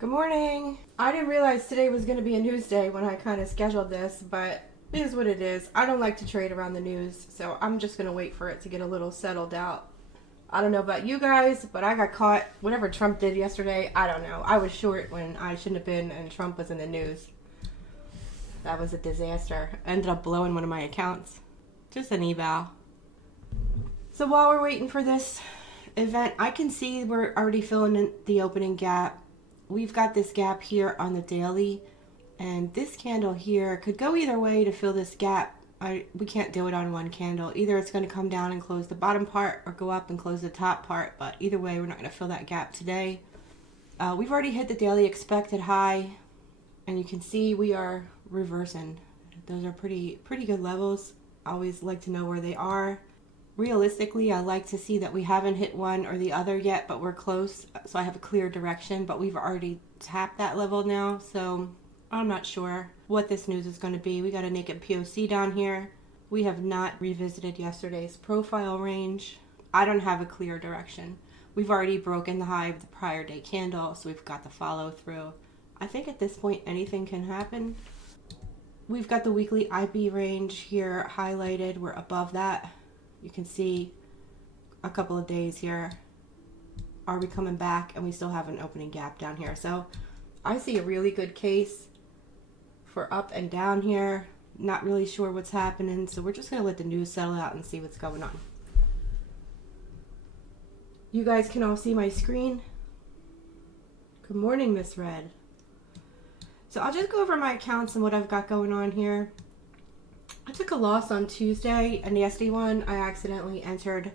Good morning. I didn't realize today was going to be a news day when I kind of scheduled this, but it is what it is. I don't like to trade around the news, so I'm just going to wait for it to get a little settled out. I don't know about you guys, but I got caught. Whatever Trump did yesterday, I don't know. I was short when I shouldn't have been, and Trump was in the news. That was a disaster. I ended up blowing one of my accounts. Just an eval. So while we're waiting for this event, I can see we're already filling in the opening gap. We've got this gap here on the daily, and this candle here could go either way to fill this gap. We can't do it on one candle. Either it's going to come down and close the bottom part or go up and close the top part, but either way we're not going to fill that gap today. We've already hit the daily expected high, and you can see we are reversing. Those are pretty good levels. I always like to know where they are. Realistically, I like to see that we haven't hit one or the other yet, but we're close, so I have a clear direction, but we've already tapped that level now, so I'm not sure what this news is going to be. We got a naked POC down here. We have not revisited yesterday's profile range. I don't have a clear direction. We've already broken the high of the prior day candle, so we've got the follow through. I think at this point anything can happen. We've got the weekly IB range here highlighted. We're above that. You can see a couple of days here. Are we coming back? And we still have an opening gap down here. So I see a really good case for up and down here. Not really sure what's happening. So we're just going to let the news settle out and see what's going on. You guys can all see my screen. Good morning, Miss Red. So I'll just go over my accounts and what I've got going on here. I took a loss on Tuesday, a nasty one. I accidentally entered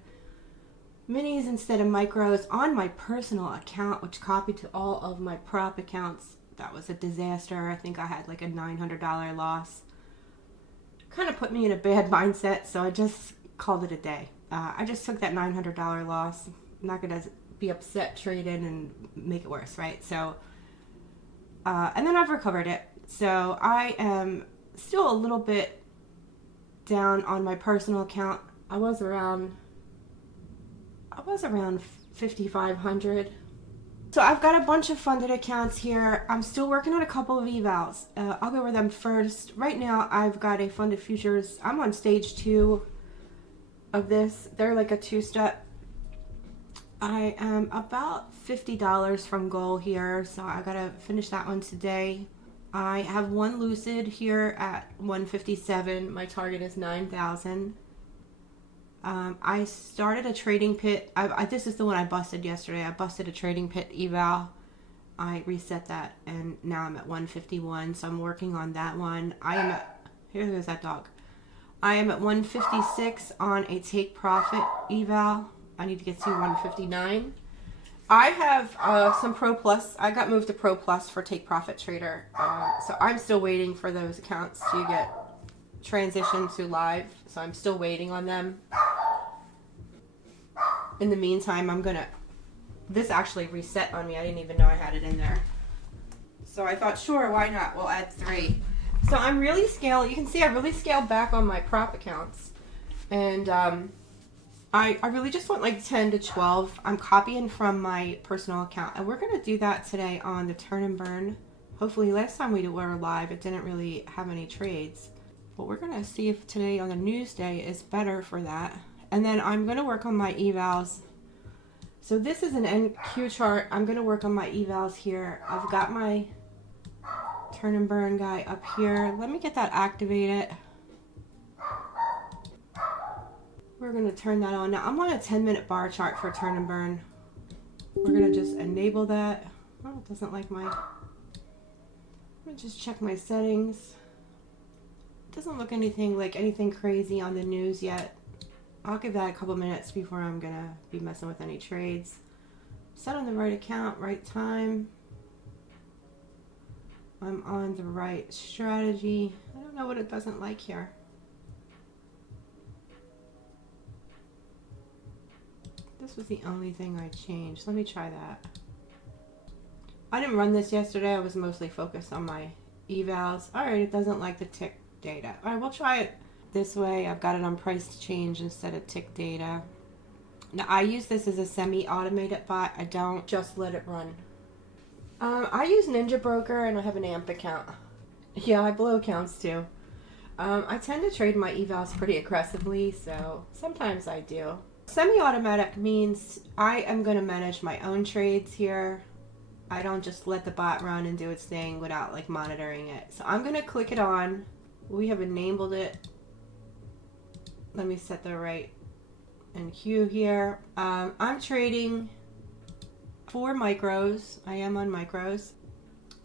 minis instead of micros on my personal account, which copied to all of my prop accounts. That was a disaster. I think I had like a $900 loss. Kind of put me in a bad mindset, so I just called it a day. I just took that $900 loss. I'm not going to be upset trading and make it worse, right? So, and then I've recovered it. So I am still a little bit down on my personal account. I was around 5,500. So I've got a bunch of funded accounts here. I'm still working on a couple of evals. I'll go over them first. Right now I've got a funded futures. I'm on stage 2 of this. They're like a 2-step. I am about $50 from goal here, so I gotta finish that one today. I have one Lucid here at 157. My target is 9,000. I started a trading pit. This is the one I busted yesterday. I busted a trading pit eval. I reset that, and now I'm at 151. So I'm working on that one. Here goes that dog. I am at 156 on a take profit eval. I need to get to 159. I have some Pro Plus. I got moved to Pro Plus for Take Profit Trader. So I'm still waiting for those accounts to get transitioned to live. So I'm still waiting on them. In the meantime, this actually reset on me. I didn't even know I had it in there. So I thought, sure, why not? We'll add 3. So I'm really scaling. You can see I really scaled back on my prop accounts. And I really just want like 10 to 12. I'm copying from my personal account, and we're going to do that today on the turn and burn. Hopefully last time we were live, it didn't really have any trades, but we're going to see if today on the news day is better for that. And then I'm going to work on my evals. So this is an NQ chart. I'm going to work on my evals here. I've got my turn and burn guy up here. Let me get that activated. We're going to turn that on. Now I'm on a 10-minute bar chart for turn and burn. We're going to just enable that. Oh, it doesn't like my... Let me just check my settings. It doesn't look anything crazy on the news yet. I'll give that a couple minutes before I'm going to be messing with any trades. Set on the right account, right time. I'm on the right strategy. I don't know what it doesn't like here. This was the only thing I changed. Let me try that. I didn't run this yesterday. I was mostly focused on my evals. Alright, it doesn't like the tick data. Alright, we'll try it this way. I've got it on price to change instead of tick data. Now I use this as a semi-automated bot. I don't just let it run. I use Ninja Broker and I have an AMP account. Yeah, I blow accounts too. I tend to trade my evals pretty aggressively, so sometimes I do. Semi-automatic means I am going to manage my own trades here. I don't just let the bot run and do its thing without like monitoring it. So I'm going to click it on. We have enabled it. Let me set the right and hue here. I'm trading 4 micros. I am on micros.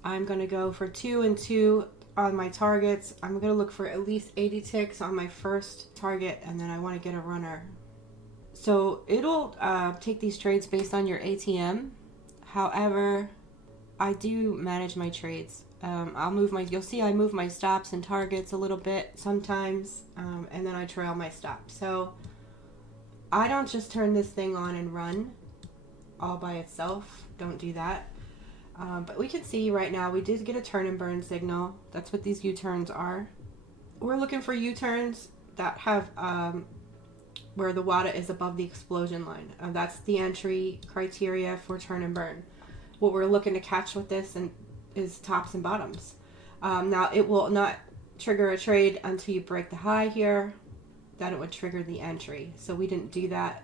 I'm going to go for 2 and 2 on my targets. I'm going to look for at least 80 ticks on my first target, and then I want to get a runner. So it'll take these trades based on your ATM. However, I do manage my trades. You'll see I move my stops and targets a little bit sometimes, and then I trail my stops. So I don't just turn this thing on and run all by itself. Don't do that. But we can see right now we did get a turn and burn signal. That's what these U-turns are. We're looking for U-turns that have where the WADA is above the explosion line. That's the entry criteria for turn and burn. What we're looking to catch with this is tops and bottoms. Now it will not trigger a trade until you break the high here. Then it would trigger the entry. So we didn't do that.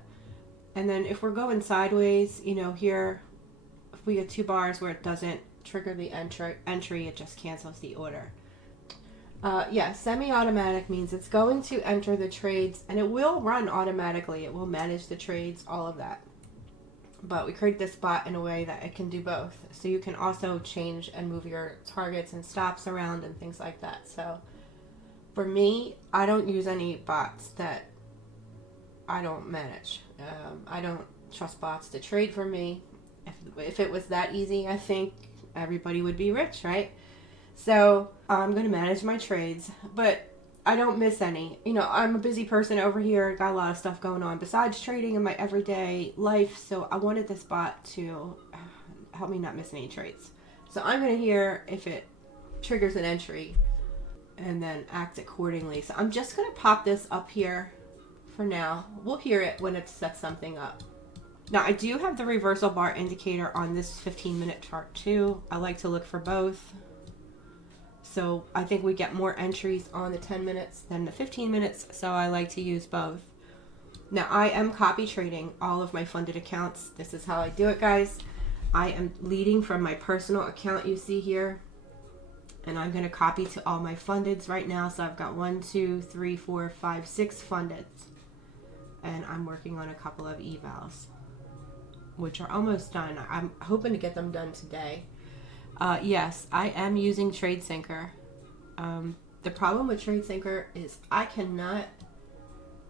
And then if we're going sideways, you know, here, if we get 2 bars where it doesn't trigger the entry, it just cancels the order. Yeah, semi-automatic means it's going to enter the trades and it will run automatically. It will manage the trades, all of that. But we create this bot in a way that it can do both. So you can also change and move your targets and stops around and things like that. So for me, I don't use any bots that I don't manage. I don't trust bots to trade for me. If it was that easy, I think everybody would be rich, right? So I'm going to manage my trades, but I don't miss any. You know, I'm a busy person over here. Got a lot of stuff going on besides trading in my everyday life. So I wanted this bot to help me not miss any trades. So I'm going to hear if it triggers an entry and then act accordingly. So I'm just going to pop this up here for now. We'll hear it when it sets something up. Now I do have the reversal bar indicator on this 15-minute chart too. I like to look for both. So I think we get more entries on the 10 minutes than the 15 minutes, so I like to use both. Now I am copy trading all of my funded accounts. This is how I do it, guys. I am leading from my personal account you see here, and I'm going to copy to all my fundeds right now. So I've got 1, 2, 3, 4, 5, 6 fundeds, and I'm working on a couple of evals, which are almost done. I'm hoping to get them done today. Yes, I am using TradeSyncer. The problem with TradeSyncer is I cannot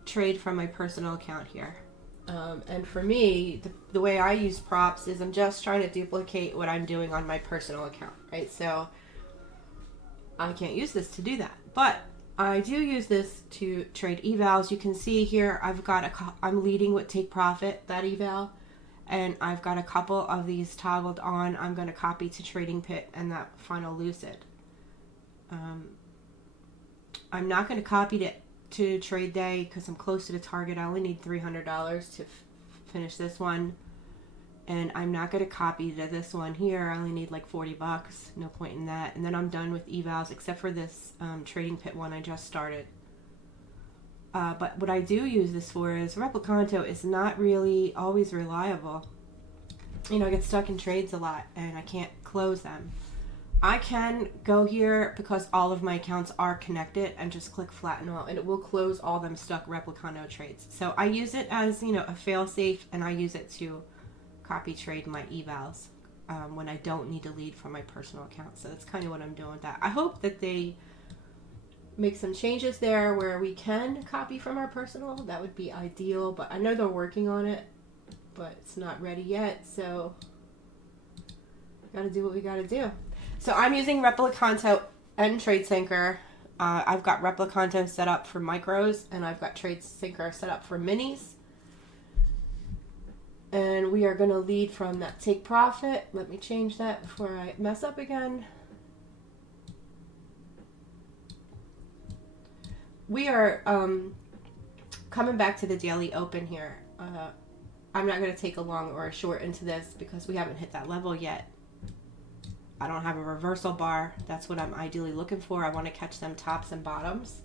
trade from my personal account here. And for me, the way I use props is I'm just trying to duplicate what I'm doing on my personal account, right? So I can't use this to do that. But I do use this to trade evals. You can see here I'm leading with take profit, that eval. And I've got a couple of these toggled on. I'm going to copy to Trading Pit and that final Lucid. I'm not going to copy to Trade Day because I'm close to the target. I only need $300 to finish this one. And I'm not going to copy to this one here. I only need like $40. No point in that. And then I'm done with evals except for this Trading Pit one I just started. But what I do use this for is Replicanto is not really always reliable. You know, I get stuck in trades a lot and I can't close them. I can go here because all of my accounts are connected and just click flatten all and it will close all them stuck Replicanto trades. So I use it as, you know, a fail safe, and I use it to copy trade my evals when I don't need to lead from my personal account. So that's kind of what I'm doing with that. I hope that they make some changes there where we can copy from our personal. That would be ideal, but I know they're working on it, but it's not ready yet, so we gotta do what we gotta do. So I'm using Replicanto and TradeSyncer. I've got Replicanto set up for micros and I've got TradeSyncer set up for minis, and we are going to lead from that take profit. Let me change that before I mess up again. We are coming back to the daily open here. I'm not going to take a long or a short into this because we haven't hit that level yet. I don't have a reversal bar. That's what I'm ideally looking for. I want to catch them tops and bottoms.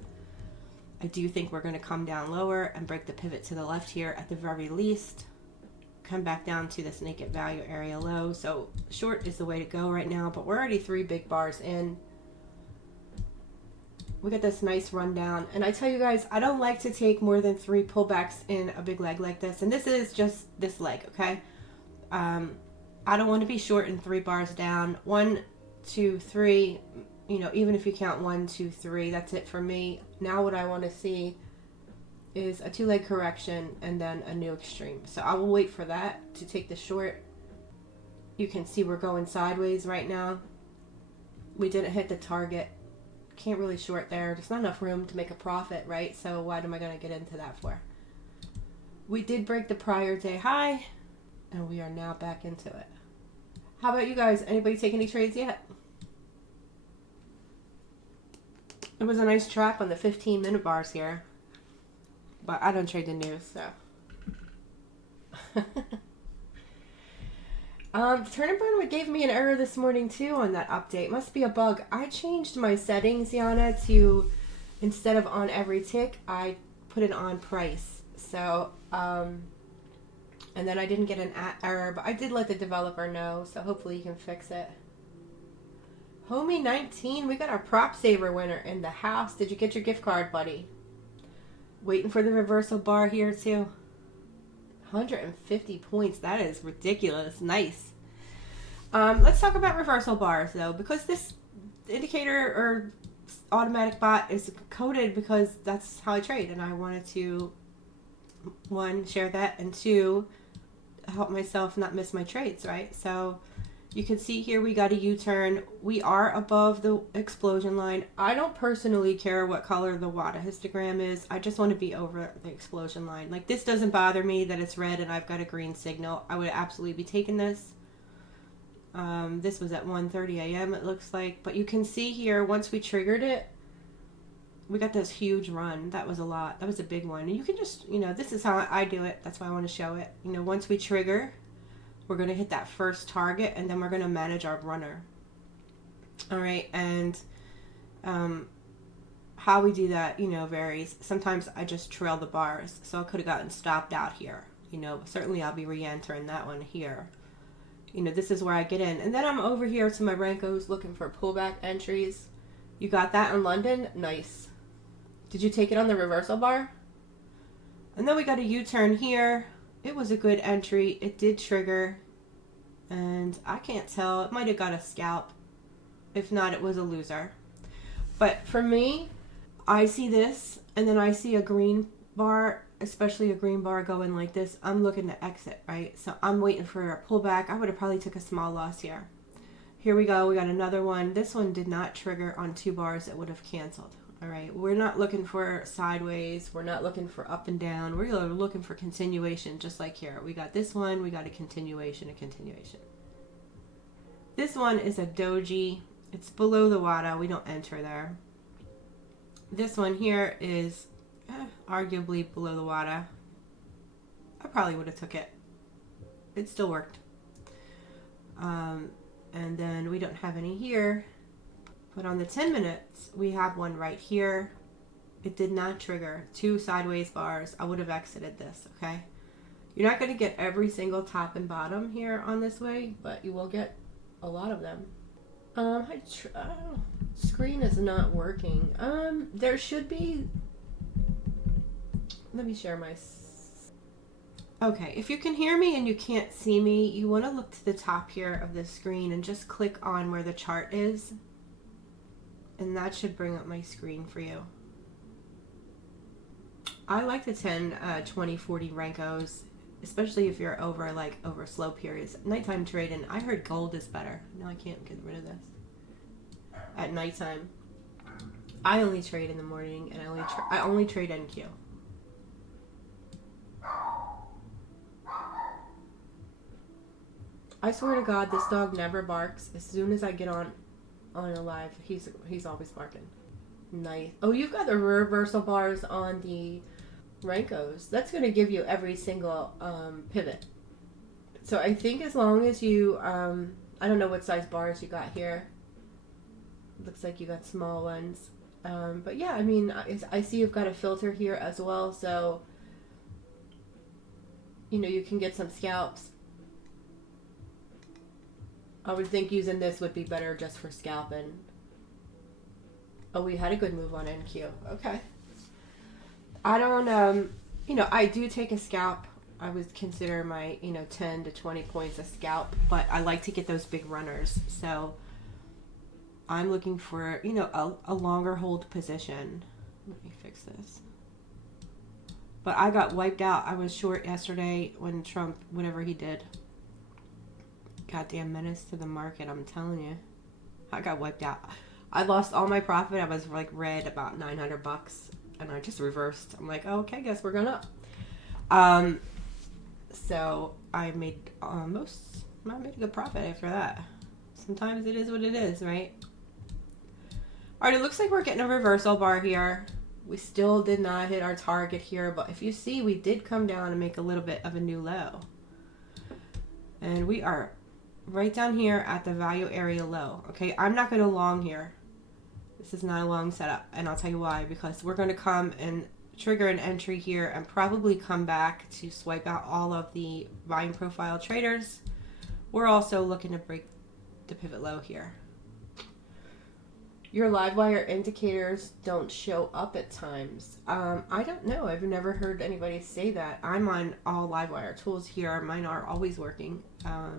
I do think we're going to come down lower and break the pivot to the left here at the very least. Come back down to this naked value area low. So short is the way to go right now, but we're already 3 big bars in. We got this nice rundown. And I tell you guys, I don't like to take more than 3 pullbacks in a big leg like this. And this is just this leg, okay? I don't want to be short in 3 bars down. 1, 2, 3, you know, even if you count 1, 2, 3, that's it for me. Now what I want to see is a 2-leg correction and then a new extreme. So I will wait for that to take the short. You can see we're going sideways right now. We didn't hit the target. Can't really short there. There's not enough room to make a profit, right? So what am I going to get into that for? We did break the prior day high, and we are now back into it. How about you guys? Anybody take any trades yet? It was a nice trap on the 15-minute bars here, but I don't trade the news, so. Turn and burn gave me an error this morning too on that update. Must be a bug. I changed my settings, Yana, to instead of on every tick, I put it on price. So, and then I didn't get an error, but I did let the developer know, so hopefully you can fix it. Homie 19, we got our prop saver winner in the house. Did you get your gift card, buddy? Waiting for the reversal bar here too. 150 points. That is ridiculous. Nice. Let's talk about reversal bars though, because this indicator or automatic bot is coded because that's how I trade, and I wanted to, 1, share that, and 2, help myself not miss my trades, right? So you can see here we got a U-turn. We are above the explosion line. I don't personally care what color the WADA histogram is. I just want to be over the explosion line. Like, this doesn't bother me that it's red and I've got a green signal. I would absolutely be taking this. This was at 1:30 a.m. it looks like. But you can see here, once we triggered it, we got this huge run. That was a lot. That was a big one. And you can just, you know, this is how I do it. That's why I want to show it. You know, once we trigger, we're going to hit that first target, and then we're going to manage our runner. All right, and how we do that, you know, varies. Sometimes I just trail the bars, so I could have gotten stopped out here. You know, certainly I'll be re-entering that one here. You know, this is where I get in. And then I'm over here to my Rankos looking for pullback entries. You got that in London? Nice. Did you take it on the reversal bar? And then we got a U-turn here. It was a good entry. It did trigger. And I can't tell. It might have got a scalp. If not, it was a loser. But for me, I see this, and then I see a green bar, especially a green bar going like this. I'm looking to exit, right? So I'm waiting for a pullback. I would have probably took a small loss here. Here we go. We got another one. This one did not trigger on 2 bars. It would have canceled. All right. We're not looking for sideways. We're not looking for up and down. We're looking for continuation, just like here. We got this one. We got a continuation, a continuation. This one is a doji. It's below the WADA. We don't enter there. This one here is arguably below the WADA. I probably would have took it. It still worked. And then we don't have any here. But on the 10 minutes, we have one right here. It did not trigger. 2 sideways bars. I would have exited this, okay? You're not going to get every single top and bottom here on this way, but you will get a lot of them. Screen is not working. There should be... Let me share my... Okay, if you can hear me and you can't see me, you want to look to the top here of the screen and just click on where the chart is. And that should bring up my screen for you. I like the 10, 20, 40 Rankos, especially if you're over slow periods. Nighttime trading, I heard gold is better. No, I can't get rid of this. At nighttime. I only trade in the morning, and I only trade NQ. I swear to God, this dog never barks. As soon as I get on a live, he's always barking. Nice. Oh, you've got the reversal bars on the Rankos. That's going to give you every single pivot. So I think as long as you I don't know what size bars you got here. Looks like you got small ones. But yeah, I mean, I see you've got a filter here as well, so you know, you can get some scalps. I would think using this would be better just for scalping. Oh, we had a good move on NQ. Okay. I don't, you know, I do take a scalp. I would consider my, you know, 10 to 20 points a scalp, but I like to get those big runners. So I'm looking for, you know, a longer hold position. Let me fix this. But I got wiped out. I was short yesterday when Trump, whatever he did. Goddamn menace to the market, I'm telling you. I got wiped out. I lost all my profit. I was like red about $900 and I just reversed. I'm like, oh, okay, guess we're going up. So I made I made a good profit after that. Sometimes it is what it is, right? All right, it looks like we're getting a reversal bar here. We still did not hit our target here, but if you see, we did come down and make a little bit of a new low. And we are right down here at the value area low. Okay, I'm not going to long here. This is not a long setup, and I'll tell you why. Because we're going to come and trigger an entry here and probably come back to swipe out all of the volume profile traders. We're also looking to break the pivot low here. Your LiveWire indicators don't show up at times. I don't know. I've never heard anybody say that. I'm on all LiveWire tools here. Mine are always working. I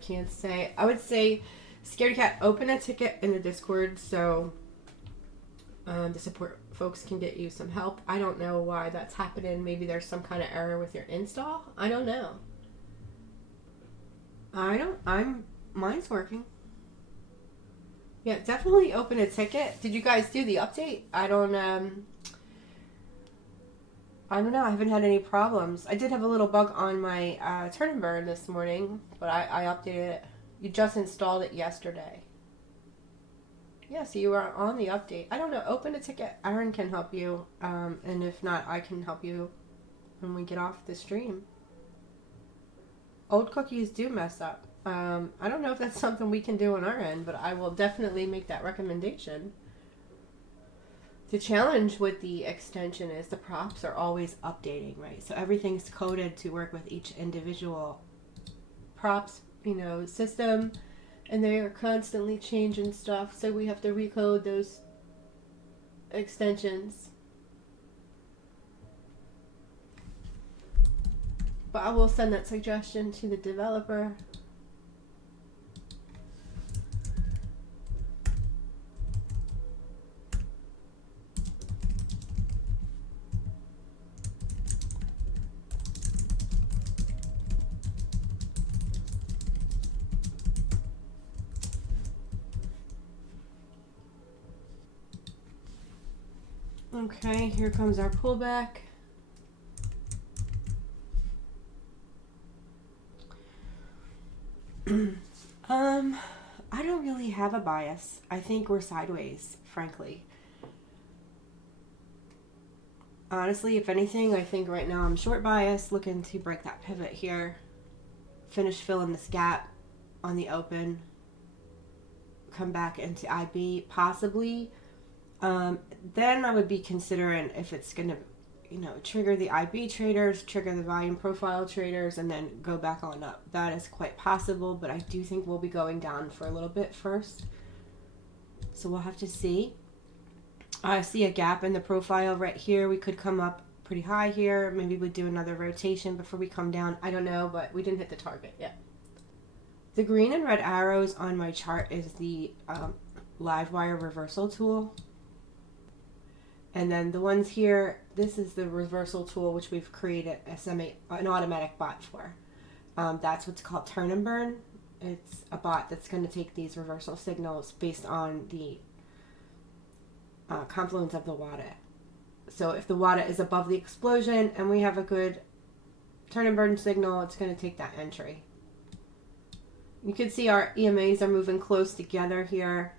can't say. I would say, Scaredy Cat, open a ticket in the Discord so the support folks can get you some help. I don't know why that's happening. Maybe there's some kind of error with your install. I don't know. Mine's working. Yeah, definitely open a ticket. Did you guys do the update? I don't know. I haven't had any problems. I did have a little bug on my turn and burn this morning, but I updated it. You just installed it yesterday. Yeah, so you are on the update. I don't know. Open a ticket. Aaron can help you. And if not, I can help you when we get off the stream. Old cookies do mess up. I don't know if that's something we can do on our end, but I will definitely make that recommendation. The challenge with the extension is the props are always updating, right? So everything's coded to work with each individual props, you know, system, and they are constantly changing stuff, so we have to recode those extensions. But I will send that suggestion to the developer. Okay, here comes our pullback. I don't really have a bias. I think we're sideways, frankly. Honestly, if anything, I think right now I'm short bias, looking to break that pivot here. Finish filling this gap on the open. Come back into IB, possibly. Then I would be considering if it's going to, you know, trigger the IB traders, trigger the volume profile traders, and then go back on up. That is quite possible, but I do think we'll be going down for a little bit first. So we'll have to see. I see a gap in the profile right here. We could come up pretty high here. Maybe we do another rotation before we come down. I don't know, but we didn't hit the target yet. The green and red arrows on my chart is the LiveWire reversal tool. And then the ones here, this is the reversal tool, which we've created an automatic bot for. That's what's called turn and burn. It's a bot that's going to take these reversal signals based on the confluence of the WADA. So if the WADA is above the explosion and we have a good turn and burn signal, it's going to take that entry. You can see our EMAs are moving close together here.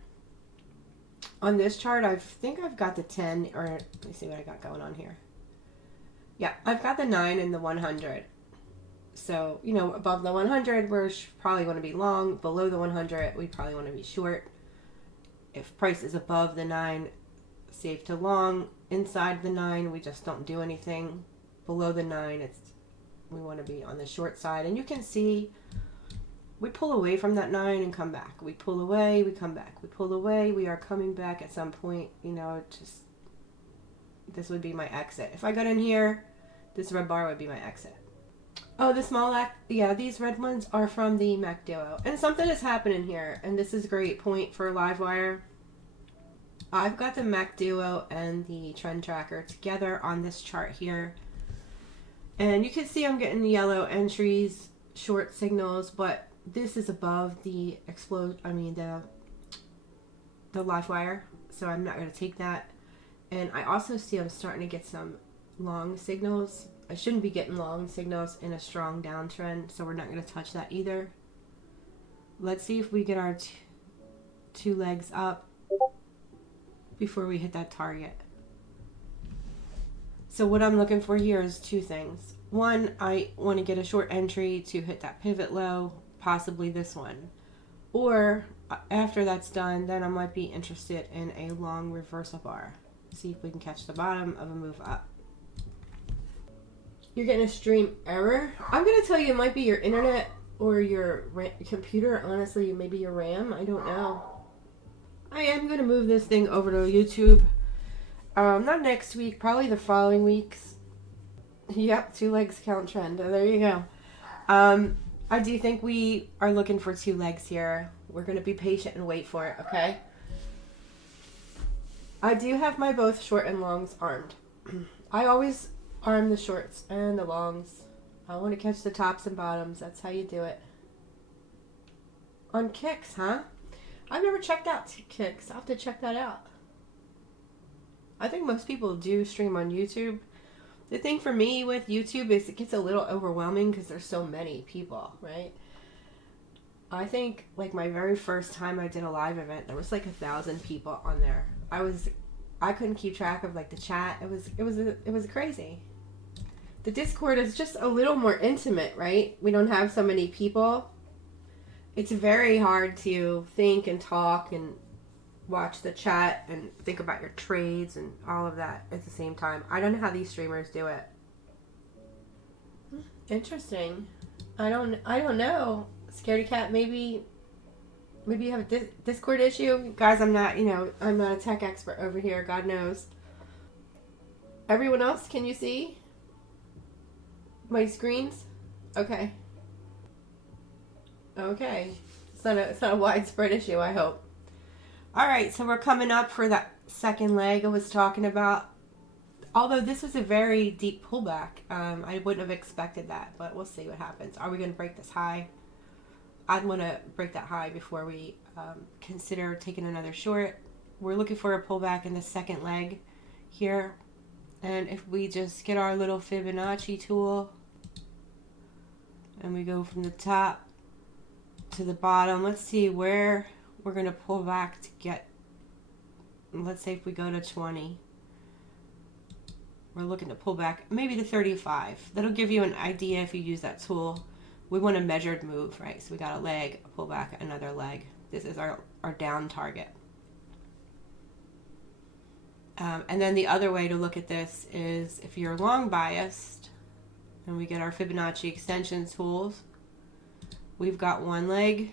On this chart, I think I've got the 10, or let me see what I got going on here. Yeah, I've got the 9 and the 100. So, you know, above the 100, we're probably want to be long. Below the 100, we probably want to be short. If price is above the 9, safe to long. Inside the 9, we just don't do anything. Below the 9, we want to be on the short side. And you can see we pull away from that 9 and come back. We pull away, we come back. We pull away, we are coming back at some point. You know, this would be my exit. If I got in here, this red bar would be my exit. Oh, the small these red ones are from the MAC Duo. And something is happening here, and this is a great point for LiveWire. I've got the MAC Duo and the trend tracker together on this chart here. And you can see I'm getting the yellow entries, short signals, but this is above the the LiveWire, so I'm not going to take that. And I also see I'm starting to get some long signals. I shouldn't be getting long signals in a strong downtrend, so we're not going to touch that either. Let's see if we get our two legs up before we hit that target. So what I'm looking for here is two things. One, I want to get a short entry to hit that pivot low, possibly this one. Or after that's done, then I might be interested in a long reversal bar. See if we can catch the bottom of a move up. You're getting a stream error. I'm going to tell you it might be your internet or your computer. Honestly, maybe your RAM. I don't know. I am going to move this thing over to YouTube. Not next week, probably the following weeks. Yep, 2 legs count trend. There you go. I do think we are looking for 2 legs here. We're going to be patient and wait for it, okay? I do have my both short and longs armed. I always arm the shorts and the longs. I want to catch the tops and bottoms. That's how you do it. On kicks, huh? I've never checked out kicks. I'll have to check that out. I think most people do stream on YouTube. The thing for me with YouTube is it gets a little overwhelming because there's so many people, right? I think like my very first time I did a live event, there was like 1,000 people on there. I couldn't keep track of like the chat. It was crazy. The Discord is just a little more intimate, right? We don't have so many people. It's very hard to think and talk and watch the chat and think about your trades and all of that at the same time. I don't know how these streamers do it. Interesting. I don't know. Scaredy cat, maybe you have a Discord issue. Guys, I'm not a tech expert over here. God knows. Everyone else, can you see my screens? Okay. Okay. It's not a widespread issue, I hope. All right, so we're coming up for that second leg I was talking about. Although this was a very deep pullback, I wouldn't have expected that, but we'll see what happens. Are we going to break this high? I'd want to break that high before we consider taking another short. We're looking for a pullback in the second leg here. And if we just get our little Fibonacci tool and we go from the top to the bottom, let's see where we're going to pull back to get, let's say if we go to 20, we're looking to pull back maybe to 35. That'll give you an idea if you use that tool. We want a measured move, right? So we got a leg, a pull back, another leg. This is our down target. And then the other way to look at this is if you're long biased and we get our Fibonacci extension tools, we've got one leg,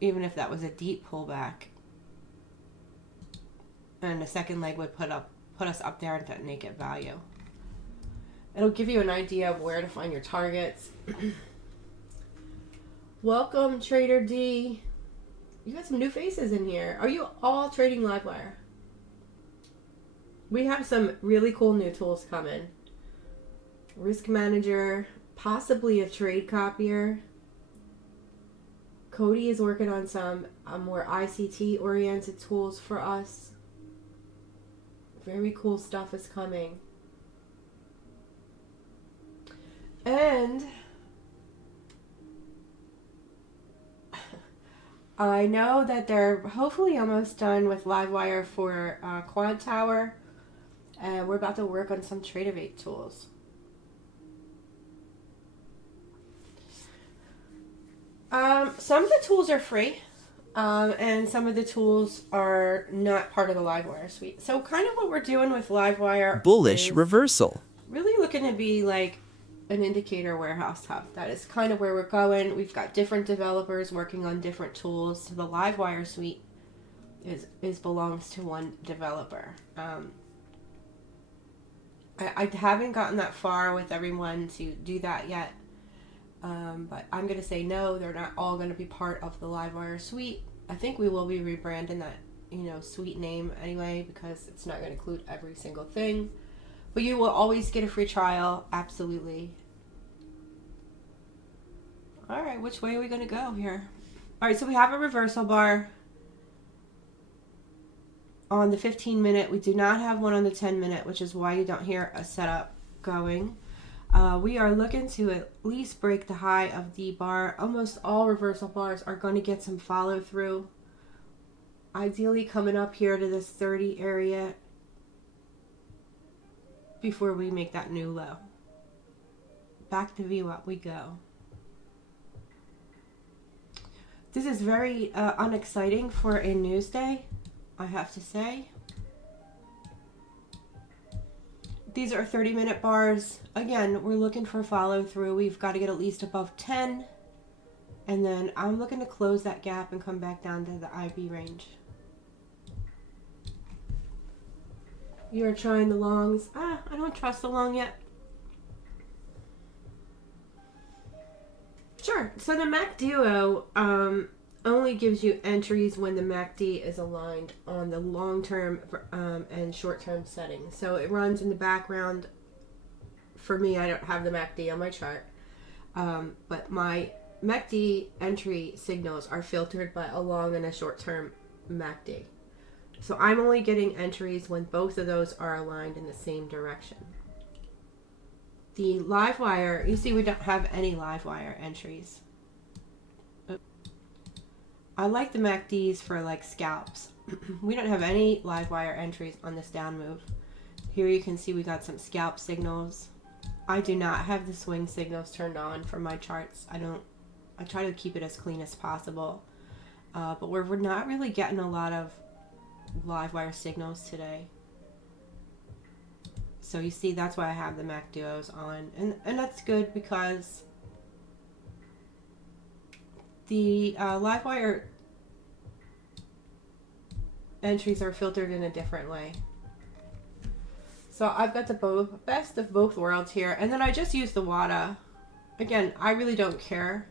even if that was a deep pullback, and the second leg would put us up there at that naked value. It'll give you an idea of where to find your targets. Welcome, Trader D. You got some new faces in here. Are you all trading Livewire? We have some really cool new tools coming. Risk Manager, possibly a trade copier. Cody is working on some more ICT oriented tools for us. Very cool stuff is coming. And I know that they're hopefully almost done with Livewire for Quant Tower. And we're about to work on some Tradeovate tools. Some of the tools are free, and some of the tools are not part of the Livewire suite. So kind of what we're doing with Livewire Bullish is reversal. really looking to be like an indicator warehouse hub. That is kind of where we're going. We've got different developers working on different tools. So the Livewire suite is belongs to one developer. I haven't gotten that far with everyone to do that yet. But I'm going to say no, they're not all going to be part of the Livewire suite. I think we will be rebranding that, suite name anyway, because it's not going to include every single thing. But you will always get a free trial, absolutely. All right, which way are we going to go here? All right, so we have a reversal bar on the 15-minute. We do not have one on the 10-minute, which is why you don't hear a setup going. We are looking to at least break the high of the bar. Almost all reversal bars are going to get some follow through. Ideally coming up here to this 30 area before we make that new low. Back to VWAP we go. This is very unexciting for a news day, I have to say. These are 30-minute bars. Again, we're looking for follow through. We've got to get at least above 10. And then I'm looking to close that gap and come back down to the IB range. You're trying the longs. I don't trust the long yet. Sure. So the MAC Duo only gives you entries when the MACD is aligned on the long-term and short-term settings. So it runs in the background. For me, I don't have the MACD on my chart, but my MACD entry signals are filtered by a long and a short-term MACD. So I'm only getting entries when both of those are aligned in the same direction. The Livewire, you see we don't have any Livewire entries. I like the MACDs for like scalps. We don't have any Livewire entries on this down move. Here you can see we got some scalp signals. I do not have the swing signals turned on for my charts. I try to keep it as clean as possible. But we're not really getting a lot of Livewire signals today. So you see that's why I have the MAC Duos on. And that's good because the Livewire entries are filtered in a different way. So I've got the best of both worlds here. And then I just use the WADA. Again, I really don't care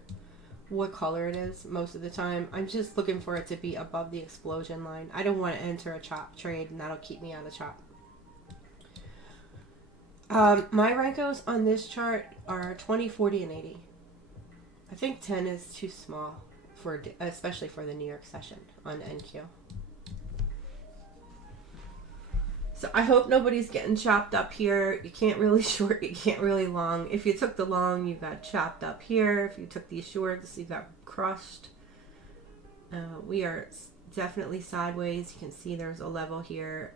what color it is most of the time. I'm just looking for it to be above the explosion line. I don't want to enter a chop trade, and that'll keep me out of chop. My Renkos on this chart are 20, 40, and 80. I think 10 is too small, especially for the New York session on NQ. So I hope nobody's getting chopped up here. You can't really short, you can't really long. If you took the long, you got chopped up here. If you took these shorts, you got crushed. We are definitely sideways. You can see there's a level here.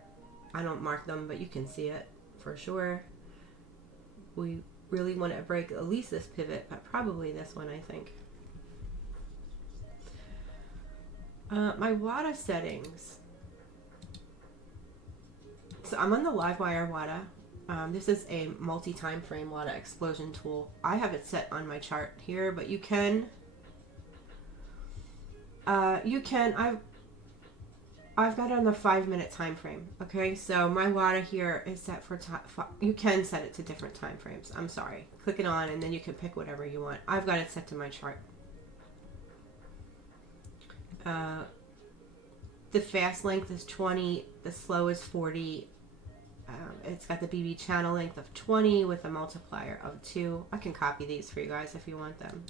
I don't mark them, but you can see it for sure. We really want to break at least this pivot, but probably this one, I think. My WADA settings. So I'm on the Livewire WADA. This is a multi-time frame WADA explosion tool. I have it set on my chart here, but you can. I've got it on the 5-minute time frame. Okay, so my WADA here is set for you can set it to different time frames. I'm sorry. Click it on, and then you can pick whatever you want. I've got it set to my chart. The fast length is 20. The slow is 40. It's got the BB channel length of 20 with a multiplier of 2. I can copy these for you guys if you want them.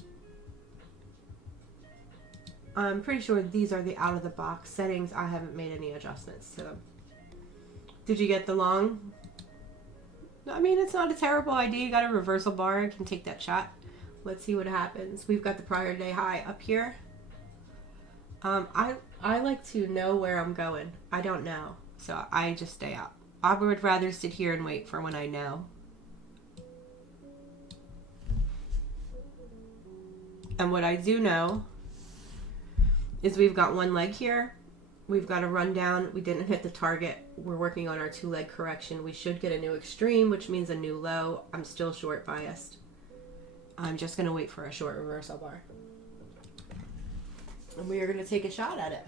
I'm pretty sure these are the out-of-the-box settings. I haven't made any adjustments to them. Did you get the long? I mean, it's not a terrible idea. You got a reversal bar. You can take that shot. Let's see what happens. We've got the prior day high up here. I like to know where I'm going. I don't know, so I just stay up. I would rather sit here and wait for when I know. And what I do know is we've got one leg here. We've got a rundown. We didn't hit the target. We're working on our 2-leg correction. We should get a new extreme, which means a new low. I'm still short biased. I'm just going to wait for a short reversal bar. And we are going to take a shot at it.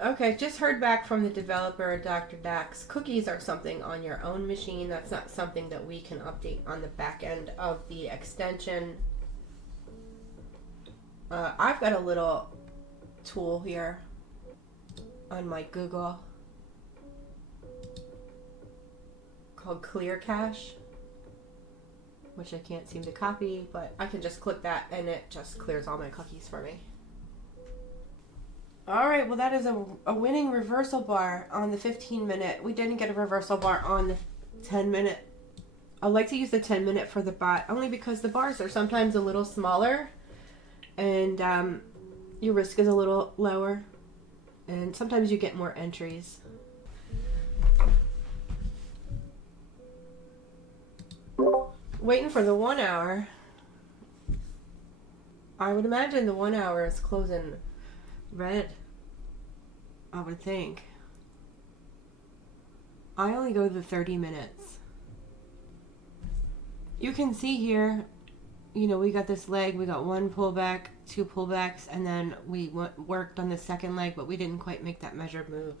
Okay, just heard back from the developer, Dr. Dax. Cookies are something on your own machine. That's not something that we can update on the back end of the extension. I've got a little tool here on my Google called Clear Cache, which I can't seem to copy, but I can just click that and it just clears all my cookies for me. All right, well, that is a winning reversal bar on the 15-minute. We didn't get a reversal bar on the 10-minute. I like to use the 10-minute for the bot only because the bars are sometimes a little smaller and your risk is a little lower, and sometimes you get more entries. Waiting for the 1 hour. I would imagine the 1 hour is closing red, I would think. I only go the 30 minutes. You can see here, you know, we got this leg, we got 1 pullback, 2 pullbacks, and then we worked on the second leg, but we didn't quite make that measured move.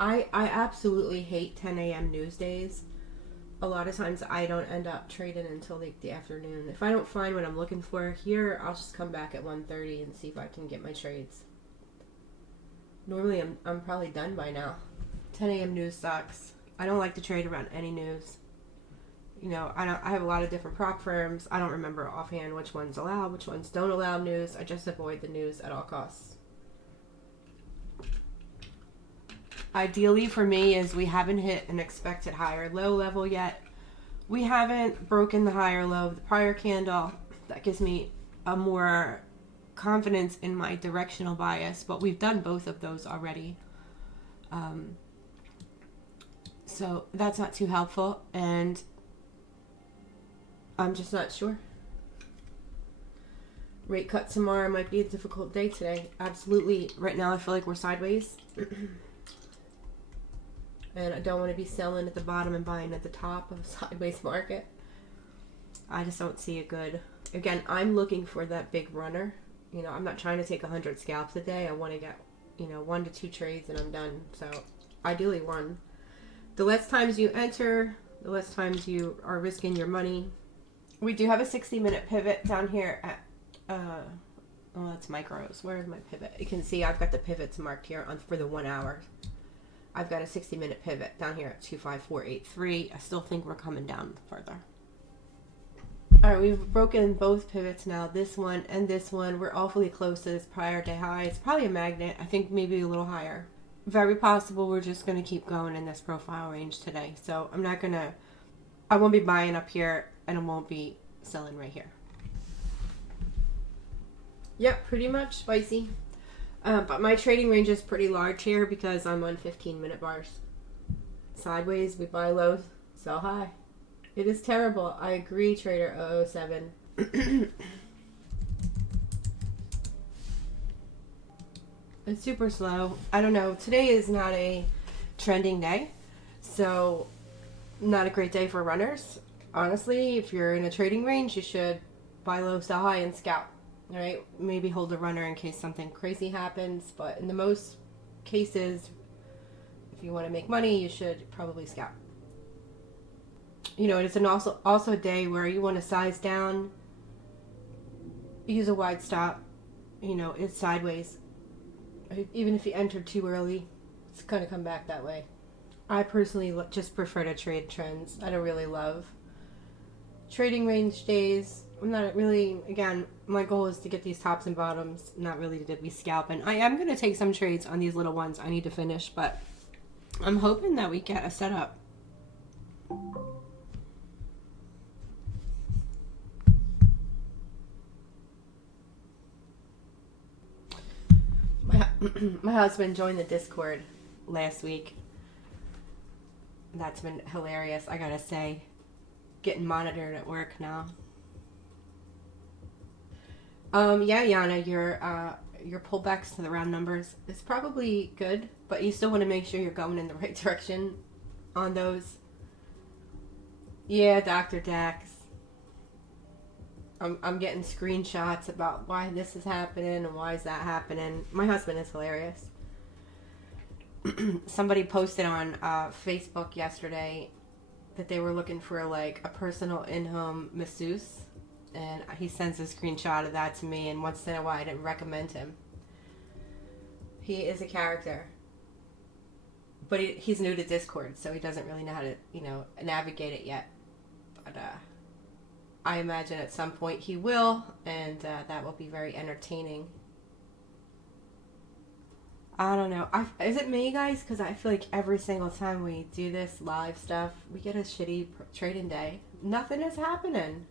I absolutely hate 10 a.m. news days. A lot of times I don't end up trading until like the afternoon. If I don't find what I'm looking for here, I'll just come back at 1:30 and see if I can get my trades. Normally I'm probably done by now. 10 a.m. news sucks. I don't like to trade around any news. You know, I have a lot of different prop firms. I don't remember offhand which ones allow, which ones don't allow news. I just avoid the news at all costs. Ideally for me is we haven't hit an expected higher low level yet. We haven't broken the higher low of the prior candle. That gives me a more confidence in my directional bias, but we've done both of those already. So that's not too helpful, and I'm just not sure. Rate cut tomorrow might be a difficult day today. Absolutely. Right now I feel like we're sideways. And I don't want to be selling at the bottom and buying at the top of a sideways market. I just don't see a good... Again, I'm looking for that big runner. You know, I'm not trying to take 100 scalps a day. I want to get, 1 to 2 trades and I'm done. So, ideally 1. The less times you enter, the less times you are risking your money. We do have a 60-minute pivot down here at... that's micros. Where is my pivot? You can see I've got the pivots marked here for the 1 hour. I've got a 60-minute pivot down here at 25483. I still think we're coming down further. All right, we've broken both pivots now. This one and this one. We're awfully close to this prior day high. It's probably a magnet. I think maybe a little higher. Very possible we're just going to keep going in this profile range today. So I won't be buying up here and I won't be selling right here. Yep, pretty much spicy. But my trading range is pretty large here because I'm on 15-minute bars. Sideways, we buy low, sell high. It is terrible. I agree, Trader 007. It's super slow. I don't know. Today is not a trending day, so not a great day for runners. Honestly, if you're in a trading range, you should buy low, sell high, and scalp. All right, maybe hold a runner in case something crazy happens, but in the most cases, if you want to make money, you should probably scalp. It's also a day where you want to size down, use a wide stop. It's sideways. Even if you entered too early, it's going to come back that way. I personally just prefer to trade trends. I don't really love trading range days. I'm not really, again, my goal is to get these tops and bottoms, not really to be scalping. I am going to take some trades on these little ones I need to finish, but I'm hoping that we get a setup. My husband joined the Discord last week. That's been hilarious, I gotta say. Getting monitored at work now. Yeah, Yana, your pullbacks to the round numbers is probably good, but you still want to make sure you're going in the right direction on those. Yeah, Dr. Dax. I'm getting screenshots about why this is happening and why is that happening. My husband is hilarious. Somebody posted on Facebook yesterday that they were looking for like a personal in-home masseuse, and he sends a screenshot of that to me, and once in a while I didn't recommend him. He is a character, but he's new to Discord, so he doesn't really know how to, navigate it yet. But I imagine at some point he will, and that will be very entertaining. I don't know. Is it me, guys? Because I feel like every single time we do this live stuff, we get a shitty trading day. Nothing is happening.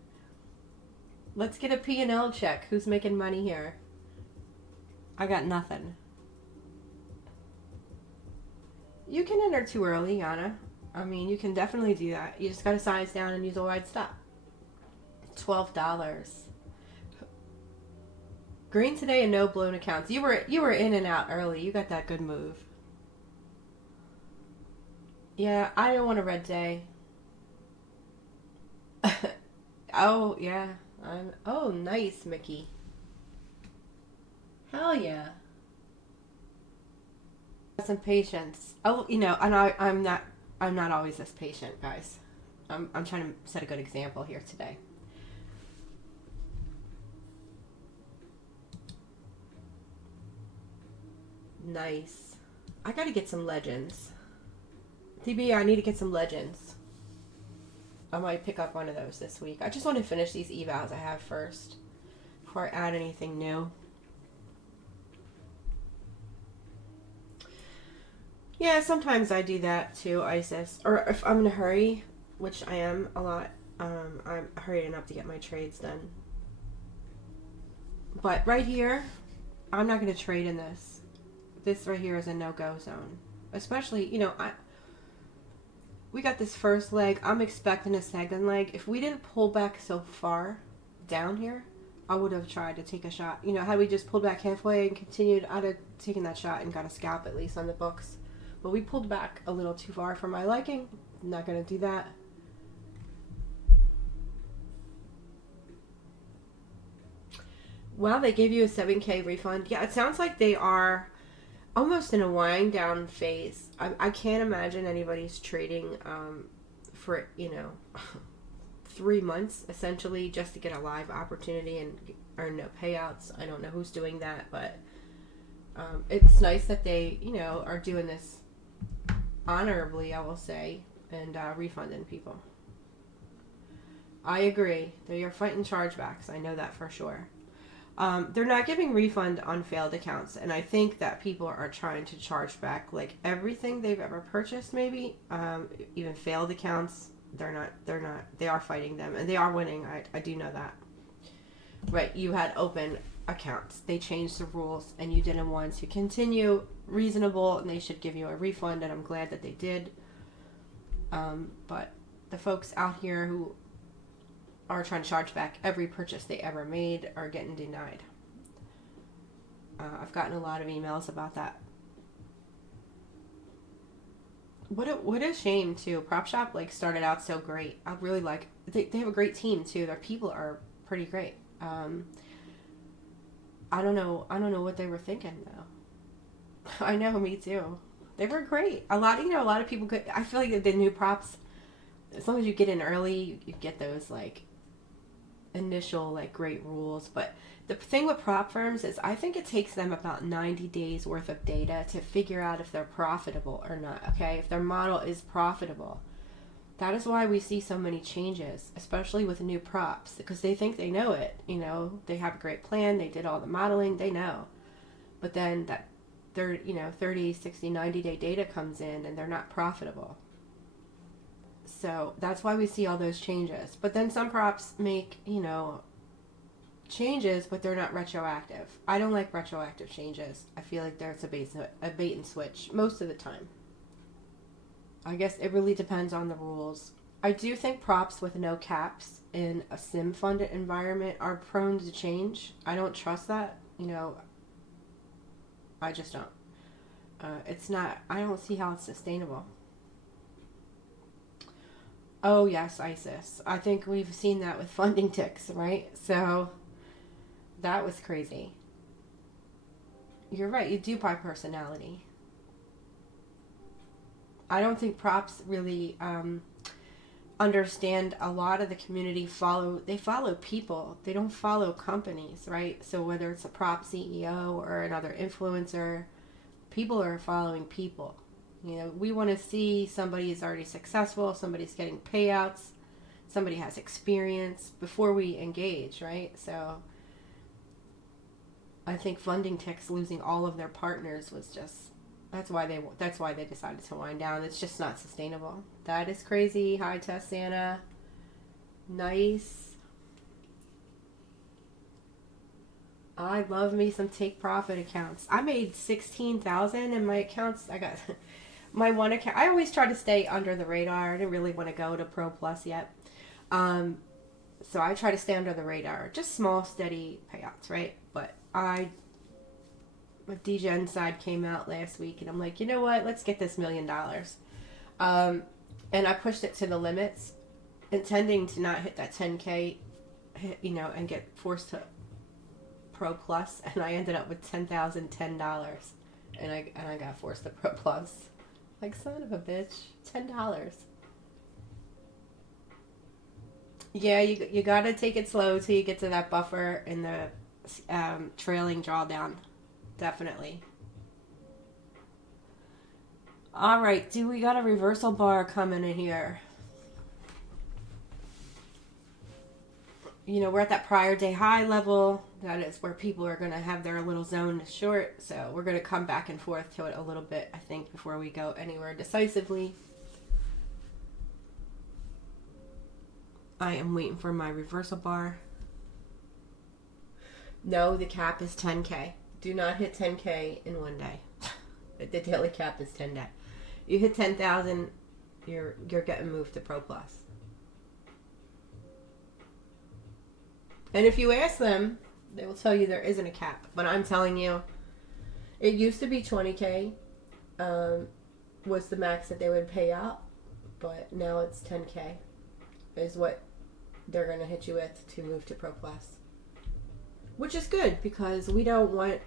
Let's get a P&L check. Who's making money here? I got nothing. You can enter too early, Yana. I mean, you can definitely do that. You just got to size down and use a wide stop. $12. Green today and no blown accounts. You were in and out early. You got that good move. Yeah, I don't want a red day. Oh, yeah. Oh, nice, Mickey. Hell yeah. Some patience. Oh, and I'm not always this patient, guys. I'm trying to set a good example here today. Nice. I gotta get some legends. TB, I need to get some legends. I might pick up one of those this week. I just want to finish these evals I have first before I add anything new. Yeah, sometimes I do that too, Isis. Or if I'm in a hurry, which I am a lot, I'm hurrying up to get my trades done. But right here, I'm not going to trade in this. This right here is a no-go zone. Especially, we got this first leg. I'm expecting a second leg. If we didn't pull back so far down here, I would have tried to take a shot. Had we just pulled back halfway and continued, I'd have taken that shot and got a scalp at least on the books. But we pulled back a little too far for my liking. I'm not going to do that. Well, they gave you a 7K refund. Yeah, it sounds like they are almost in a wind down phase. I can't imagine anybody's trading for 3 months essentially just to get a live opportunity and earn no payouts. I don't know who's doing that, but it's nice that they are doing this honorably, I will say, and refunding people. I agree. They are fighting chargebacks. I know that for sure. They're not giving refund on failed accounts, and I think that people are trying to charge back like everything they've ever purchased, maybe even failed accounts. They are fighting them, and they are winning. I do know that. Right, you had open accounts. They changed the rules, and you didn't want to continue. Reasonable, and they should give you a refund, and I'm glad that they did. But the folks out here who are trying to charge back every purchase they ever made are getting denied. I've gotten a lot of emails about that. What a shame too. Prop Shop started out so great. I really they have a great team too. Their people are pretty great. I don't know what they were thinking though. I know, me too. They were great. A lot of people could. I feel like the new props, as long as you get in early, you get those initial great rules. But the thing with prop firms is I think it takes them about 90 days worth of data to figure out if they're profitable or not. Okay, if their model is profitable. That is why we see so many changes, especially with new props, because they think they know it. They have a great plan, they did all the modeling, they know. But then that 30, 60, 90 day data comes in and they're not profitable. So that's why we see all those changes. But then some props make, changes, but they're not retroactive. I don't like retroactive changes. I feel like there's a bait and switch most of the time. I guess it really depends on the rules. I do think props with no caps in a sim funded environment are prone to change. I don't trust that. I just don't. It's not, I don't see how it's sustainable. Oh, yes, ISIS. I think we've seen that with funding ticks, right? So that was crazy. You're right, you do buy personality. I don't think props really understand a lot of the community they follow people. They don't follow companies, right? So whether it's a prop CEO or another influencer, people are following people. We want to see somebody is already successful, somebody's getting payouts, somebody has experience before we engage, right? So I think funding ticks losing all of their partners was just, that's why they decided to wind down. It's just not sustainable. That is crazy. Hi, Tess Santa. Nice. I love me some take profit accounts. I made 16,000 in my accounts. I got my one account. I always try to stay under the radar. I didn't really want to go to Pro Plus yet. So I try to stay under the radar. Just small, steady payouts, right? But DGen side came out last week, and I'm like, you know what? Let's get this $1 million. And I pushed it to the limits, intending to not hit that 10K, and get forced to Pro Plus, and I ended up with $10,010, and I got forced to Pro Plus. Like, son of a bitch, $10. Yeah, you gotta take it slow till you get to that buffer in the trailing drawdown. Definitely. All right, we got a reversal bar coming in here. We're at that prior day high level. That is where people are going to have their little zone short. So we're going to come back and forth to it a little bit, I think, before we go anywhere decisively. I am waiting for my reversal bar. No, the cap is 10K. Do not hit 10K in one day. The daily cap is 10 day. You hit 10,000, you're getting moved to Pro Plus. And if you ask them, they will tell you there isn't a cap. But I'm telling you, it used to be 20K was the max that they would pay out. But now it's 10K is what they're going to hit you with to move to Pro Plus. Which is good, because we don't want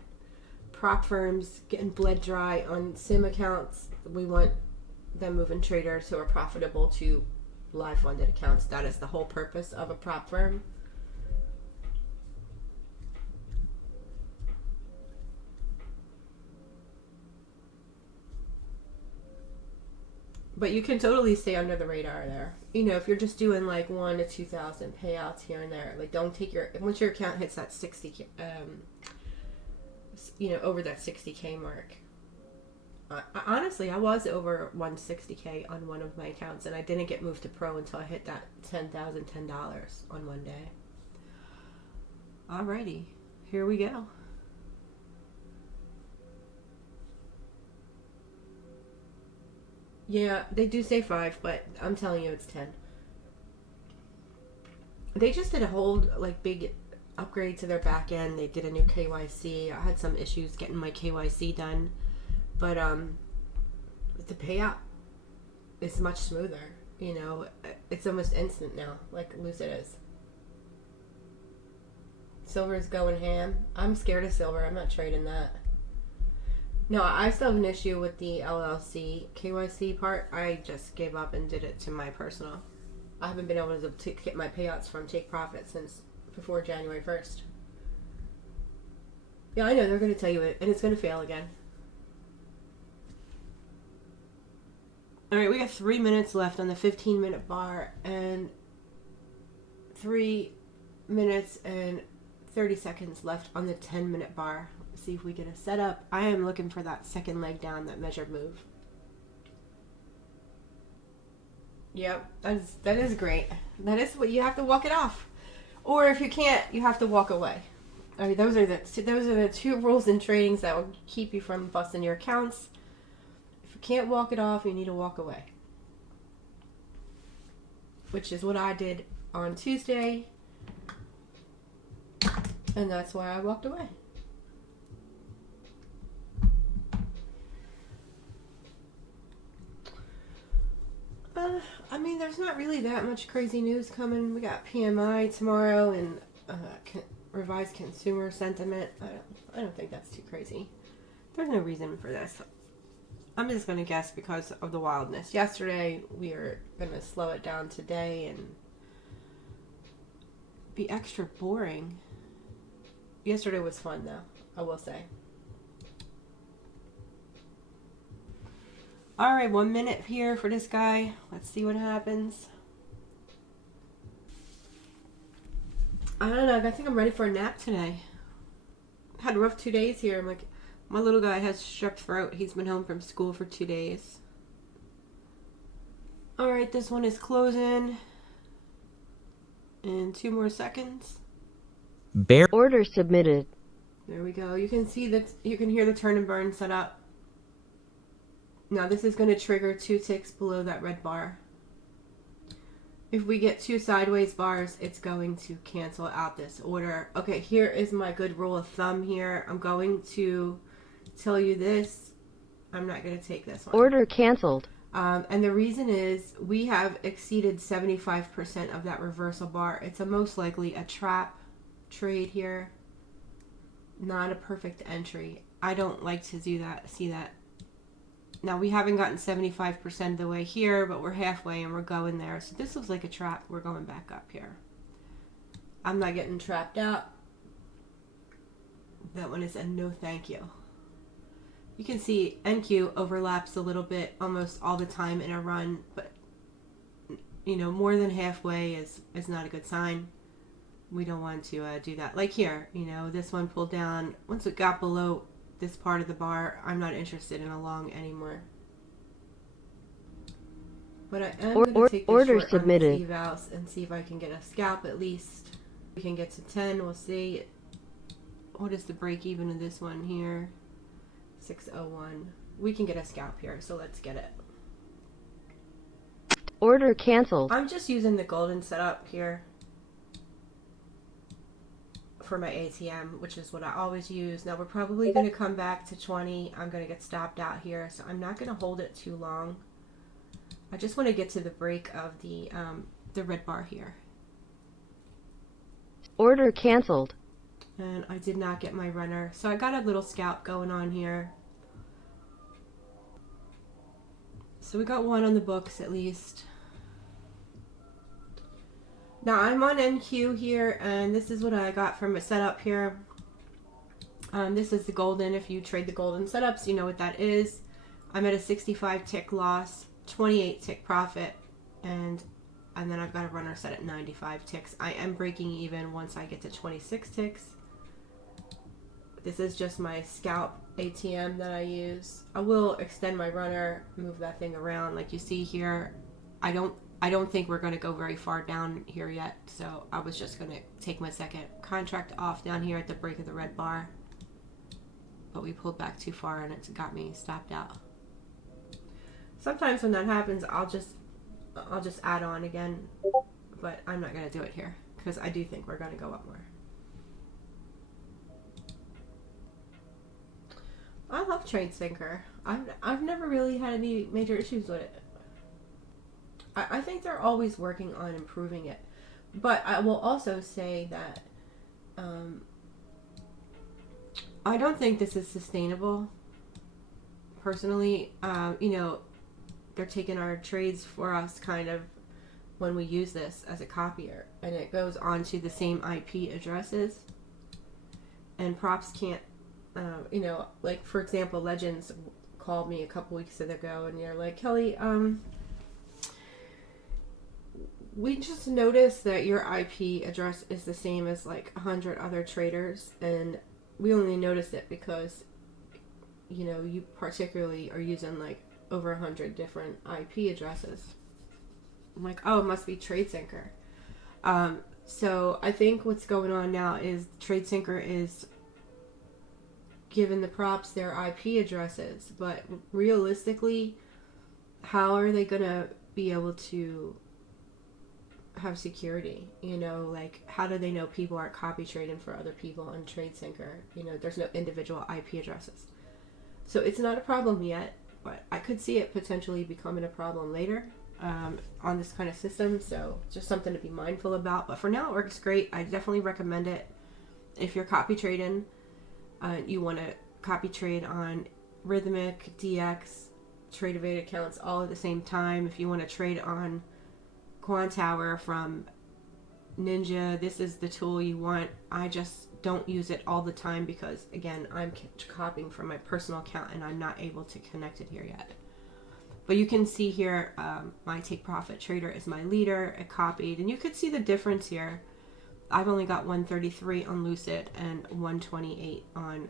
prop firms getting bled dry on sim accounts. We want them moving traders who are profitable to live funded accounts. That is the whole purpose of a prop firm. But you can totally stay under the radar there. If you're just doing like 1,000 to 2,000 payouts here and there, like don't take once your account hits that 60, over that 60K mark. Honestly, I was over 160K on one of my accounts, and I didn't get moved to Pro until I hit that $10,010 on one day. Alrighty, here we go. Yeah, they do say 5, but I'm telling you it's 10. They just did a whole big upgrade to their back end. They did a new KYC. I had some issues getting my KYC done, but the payout is much smoother. It's almost instant now, like Lucid is. Silver is going ham. I'm scared of silver. I'm not trading that. No, I still have an issue with the LLC KYC part. I just gave up and did it to my personal. I haven't been able to get my payouts from Take Profit since before January 1st. Yeah, I know, they're going to tell you it, and it's going to fail again. Alright, we got 3 minutes left on the 15-minute bar, and 3 minutes and 30 seconds left on the 10-minute bar. See if we get a setup. I am looking for that second leg down, that measured move. Yep, that is great. That is what you have to walk it off, or if you can't, you have to walk away. All right, those are the two rules in tradings that will keep you from busting your accounts. If you can't walk it off, you need to walk away. which is what I did on Tuesday, and that's why I walked away. I mean, there's not really that much crazy news coming. We got PMI tomorrow and revised consumer sentiment. I don't think that's too crazy. There's no reason for this. I'm just going to guess because of the wildness. Yesterday, we are going to slow it down today and be extra boring. Yesterday was fun, though, I will say. Alright, 1 minute here for this guy. Let's see what happens. I don't know, I think I'm ready for a nap today. Had a rough 2 days here. I'm like, my little guy has strep throat. He's been home from school for 2 days. Alright, this one is closing in 2 more seconds. Order submitted. There we go. You can see that, you can hear the turn and burn set up. Now this is going to trigger 2 ticks below that red bar. If we get 2 sideways bars, it's going to cancel out this order. Okay, here is my good rule of thumb here. I'm going to tell you this. I'm not going to take this one. Order canceled. And the reason is we have exceeded 75% of that reversal bar. It's most likely a trap trade here. Not a perfect entry. I don't like to do that. See that? Now, we haven't gotten 75% of the way here, but we're halfway and we're going there. So this looks like a trap. We're going back up here. I'm not getting trapped out. That one is a no thank you. You can see NQ overlaps a little bit almost all the time in a run, but you know, more than halfway is not a good sign. We don't want to do that. Like here, you know, this one pulled down. Once it got below this part of the bar, I'm not interested in a long anymore. But I am going to take this short submitted. on these evals and see if I can get a scalp at least. We can get to 10. We'll see. What is the break even of this one here? 601. We can get a scalp here, so let's get it. Order canceled. I'm just using the golden setup here for my ATM, which is what I always use. Now we're probably going to come back to 20. I'm going to get stopped out here, so I'm not going to hold it too long. I just want to get to the break of the red bar here. Order canceled. And I did not get my runner, so I got a little scalp going on here. So we got one on the books at least. Now I'm on NQ here, and this is what I got from a setup here. This is the golden. If you trade the golden setups, you know what that is. I'm at a 65 tick loss, 28 tick profit, and then I've got a runner set at 95 ticks. I am breaking even once I get to 26 ticks. This is just my scalp ATM that I use. I will extend my runner, move that thing around like you see here. I don't think we're going to go very far down here yet, so I was just going to take my second contract off down here at the break of the red bar. But we pulled back too far and it got me stopped out. Sometimes when that happens, I'll just add on again, but I'm not going to do it here because I do think we're going to go up more. I love TradeSync. I've never really had any major issues with it. I think they're always working on improving it. But I will also say that I don't think this is sustainable. Personally, you know, they're taking our trades for us kind of when we use this as a copier. And it goes onto the same IP addresses. And props can't, you know, like for example, Legends called me a couple weeks ago and they're like, Kelly, we just noticed that your IP address is the same as like 100 other traders, and we only noticed it because, you know, you particularly are using like over 100 different IP addresses. I'm like, oh, it must be TradeSync. So I think what's going on now is TradeSync is giving the props their IP addresses, but realistically, how are they gonna be able to have security. You know, like how do they know people aren't copy trading for other people on TradeSyncer? You know, there's no individual IP addresses. So it's not a problem yet, but I could see it potentially becoming a problem later on this kind of system. So just something to be mindful about. But for now, it works great. I definitely recommend it. If you're copy trading, you want to copy trade on Rhythmic, DX, Trade Evade accounts all at the same time. If you want to trade on Quantower from Ninja, this is the tool you want. I just don't use it all the time because, again, I'm copying from my personal account and I'm not able to connect it here yet. But you can see here, my Take Profit Trader is my leader. It copied, and you could see the difference here. I've only got 133 on Lucid and 128 on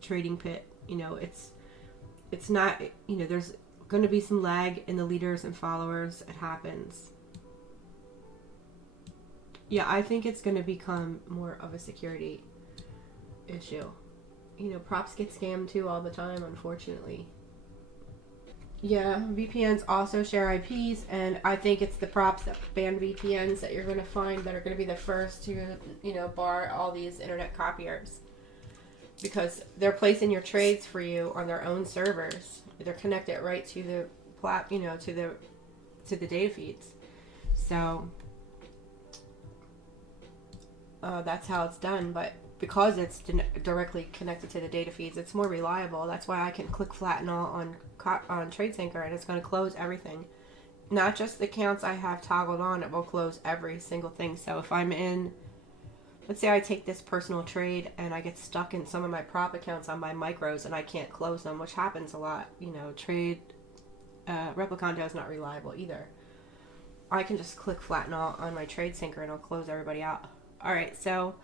Trading Pit. You know, it's not, you know, there's going to be some lag in the leaders and followers. It happens. Yeah, I think it's going to become more of a security issue. You know, props get scammed too all the time, unfortunately. Yeah, VPNs also share IPs, and I think it's the props that ban VPNs that you're going to find that are going to be the first to, you know, bar all these internet copiers. Because they're placing your trades for you on their own servers. They're connected right to the to the data feeds. So that's how it's done. But because it's directly connected to the data feeds, it's more reliable. That's why I can click flatten all on TradeSyncer, and it's going to close everything. Not just the accounts I have toggled on, it will close every single thing. So if I'm in, let's say I take this personal trade and I get stuck in some of my prop accounts on my micros and I can't close them, which happens a lot. You know, Replicanto is not reliable either. I can just click flatten all on my TradeSyncer and it'll close everybody out. Alright, so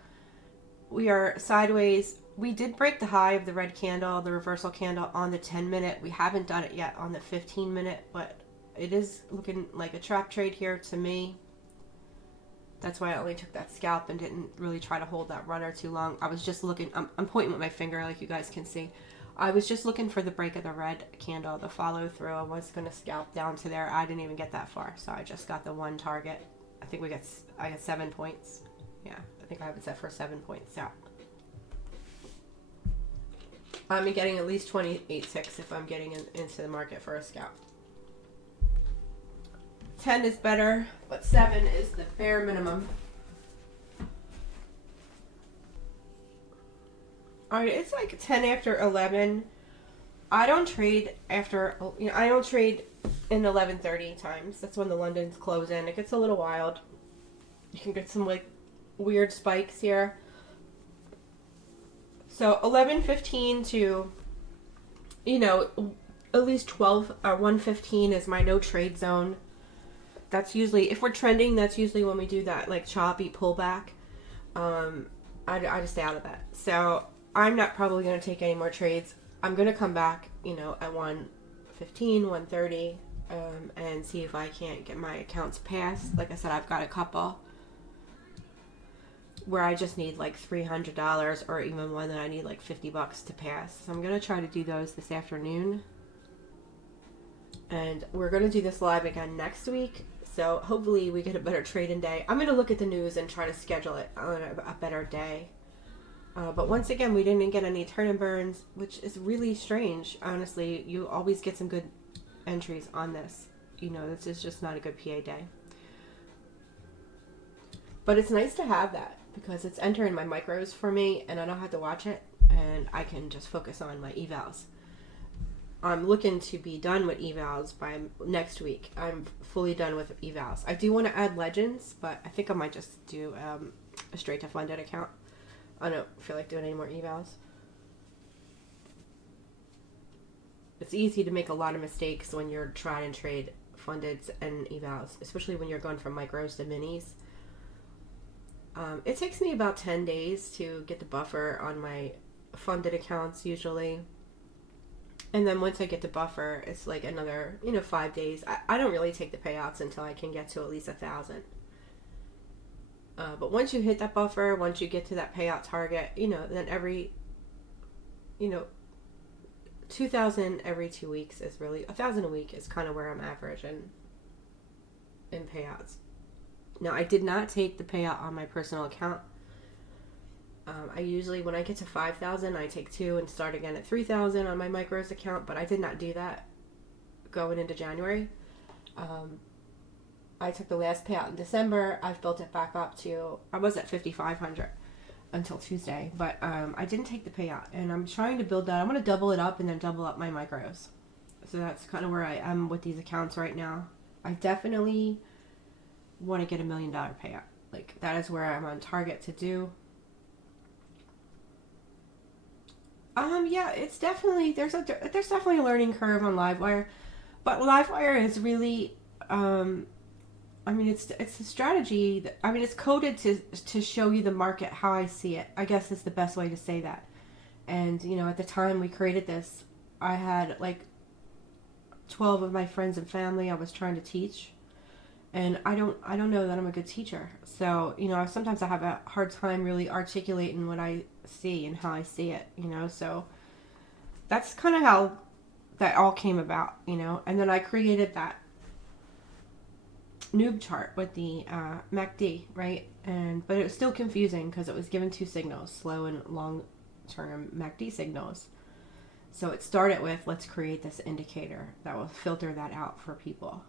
we are sideways. We did break the high of the red candle, the reversal candle on the 10-minute. We haven't done it yet on the 15-minute, but it is looking like a trap trade here to me. That's why I only took that scalp and didn't really try to hold that runner too long. I was just looking, I'm pointing with my finger like you guys can see. I was just looking for the break of the red candle, the follow through. I was going to scalp down to there. I didn't even get that far, so I just got the one target. I think I got 7 points. Yeah, I think I have it set for 7 points out. I'm getting at least 28.6 if I'm getting into the market for a scalp. 10 is better, but 7 is the bare minimum. Alright, it's like 10 after 11. I don't trade after, you know, I don't trade in 11:30 times. That's when the Londons close in. It gets a little wild. You can get some like weird spikes here. So 11:15 to, you know, at least 12 or 1:15 is my no trade zone. That's usually, if we're trending, that's usually when we do that like choppy pullback. I just stay out of that. So I'm not probably going to take any more trades. I'm going to come back, you know, at 1:15, 1:30, and see if I can't get my accounts passed. Like I said, I've got a couple where I just need like $300 or even one that I need like $50 to pass. So I'm going to try to do those this afternoon. And we're going to do this live again next week. So hopefully we get a better trading day. I'm going to look at the news and try to schedule it on a better day. But once again, we didn't get any turn and burns, which is really strange. Honestly, you always get some good entries on this. You know, this is just not a good PA day. But it's nice to have that because it's entering my micros for me and I don't have to watch it and I can just focus on my evals. I'm looking to be done with evals by next week. I'm fully done with evals. I do want to add legends, but I think I might just do a straight to funded account. I don't feel like doing any more evals. It's easy to make a lot of mistakes when you're trying to trade fundeds and evals, especially when you're going from micros to minis. It takes me about 10 days to get the buffer on my funded accounts usually. And then once I get the buffer, it's like another, 5 days. I don't really take the payouts until I can get to at least 1,000. But once you hit that buffer, once you get to that payout target, then every, 2,000 every 2 weeks is really, 1,000 a week is kind of where I'm averaging in payouts. Now, I did not take the payout on my personal account. I usually, when I get to 5,000, I take 2 and start again at 3,000 on my micros account, but I did not do that going into January. I took the last payout in December. I've built it back up to, I was at 5,500 until Tuesday, but I didn't take the payout, and I'm trying to build that. I'm going to double it up and then double up my micros. So that's kind of where I am with these accounts right now. I definitely want to get $1 million payout. Like, that is where I'm on target to do. Yeah, it's definitely, there's definitely a learning curve on LiveWire, but LiveWire is really, it's a strategy that, it's coded to show you the market how I see it. I guess is the best way to say that. And, at the time we created this, I had like 12 of my friends and family I was trying to teach. And I don't know that I'm a good teacher. So, sometimes I have a hard time really articulating what I see and how I see it, So that's kind of how that all came about, And then I created that noob chart with the MACD, right? But it was still confusing because it was given 2 signals, slow and long-term MACD signals. So it started with, let's create this indicator that will filter that out for people.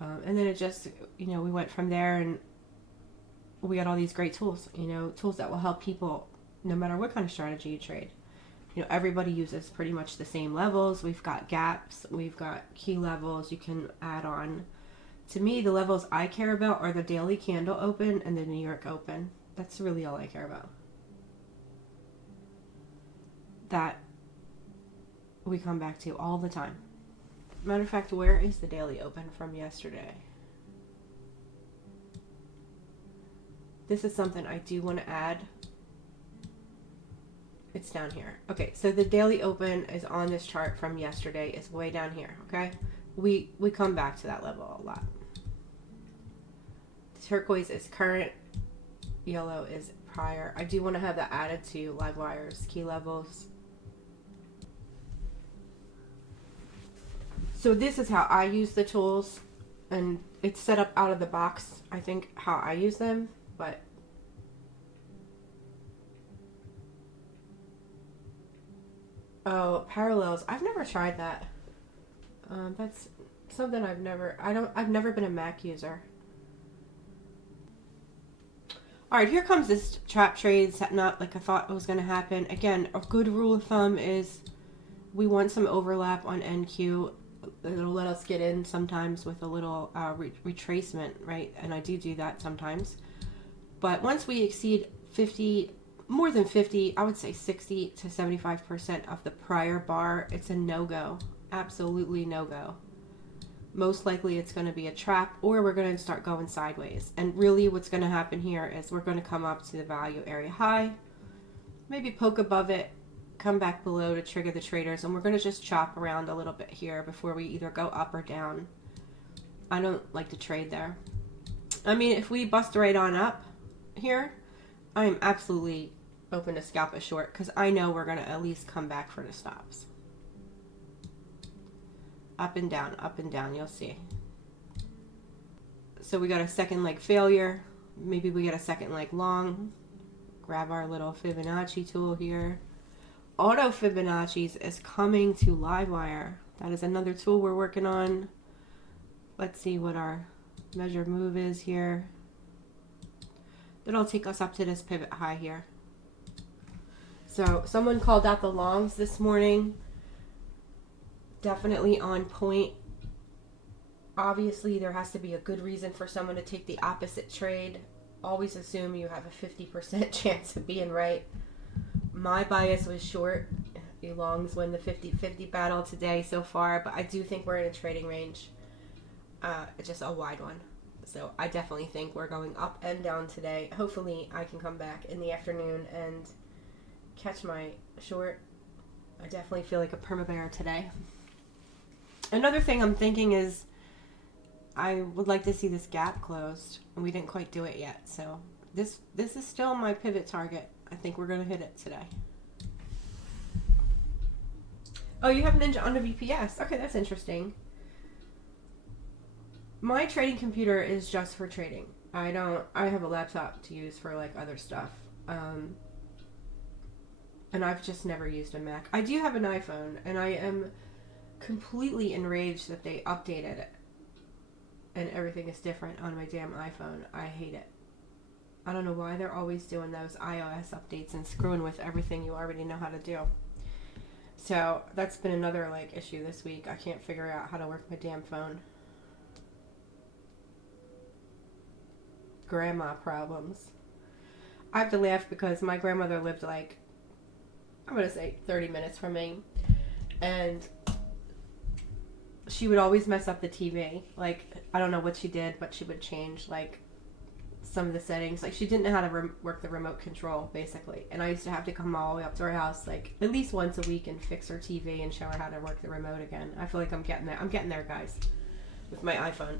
And then it just, we went from there, and we got all these great tools, tools that will help people no matter what kind of strategy you trade. Everybody uses pretty much the same levels. We've got gaps, we've got key levels you can add on. To me, the levels I care about are the daily candle open and the New York open. That's really all I care about. That we come back to all the time. Matter of fact, where is the daily open from yesterday? This is something I do want to add. It's down here. Okay, so the daily open is on this chart from yesterday. It's way down here, okay? We come back to that level a lot. Turquoise is current. Yellow is prior. I do want to have that added to LiveWire's key levels. So this is how I use the tools, and it's set up out of the box, I think, how I use them, but oh, parallels. I've never tried that. That's something I've never been a Mac user. All right, here comes this trap trade set not like I thought it was going to happen. Again, a good rule of thumb is we want some overlap on NQ. It'll let us get in sometimes with a little retracement, right? And I do that sometimes. But once we exceed 50, more than 50, I would say 60 to 75% of the prior bar, it's a no-go. Absolutely no-go. Most likely it's going to be a trap, or we're going to start going sideways. And really what's going to happen here is we're going to come up to the value area high, maybe poke above it, come back below to trigger the traders, and we're going to just chop around a little bit here before we either go up or down. I don't like to trade there. If we bust right on up here, I'm absolutely open to scalp a short because I know we're going to at least come back for the stops. Up and down, you'll see. So we got a second leg failure. Maybe we get a second leg long. Grab our little Fibonacci tool here. Auto Fibonacci's is coming to LiveWire. That is another tool we're working on. Let's see what our measured move is here. That'll take us up to this pivot high here. So someone called out the longs this morning. Definitely on point. Obviously, there has to be a good reason for someone to take the opposite trade. Always assume you have a 50% chance of being right. My bias was short. The longs win the 50-50 battle today so far, but I do think we're in a trading range. Just a wide one. So I definitely think we're going up and down today. Hopefully I can come back in the afternoon and catch my short. I definitely feel like a perma-bear today. Another thing I'm thinking is I would like to see this gap closed, and we didn't quite do it yet. So this is still my pivot target. I think we're going to hit it today. Oh, you have Ninja on the VPS. Okay, that's interesting. My trading computer is just for trading. I have a laptop to use for like other stuff. And I've just never used a Mac. I do have an iPhone, and I am completely enraged that they updated it and everything is different on my damn iPhone. I hate it. I don't know why they're always doing those iOS updates and screwing with everything you already know how to do. So that's been another like issue this week. I can't figure out how to work my damn phone. Grandma problems. I have to laugh because my grandmother lived like, I'm going to say 30 minutes from me. And she would always mess up the TV. Like, I don't know what she did, but she would change like some of the settings. Like, she didn't know how to work the remote control, basically. And I used to have to come all the way up to her house like at least once a week and fix her TV and show her how to work the remote again. I feel like I'm getting there. I'm getting there, guys, with my iPhone.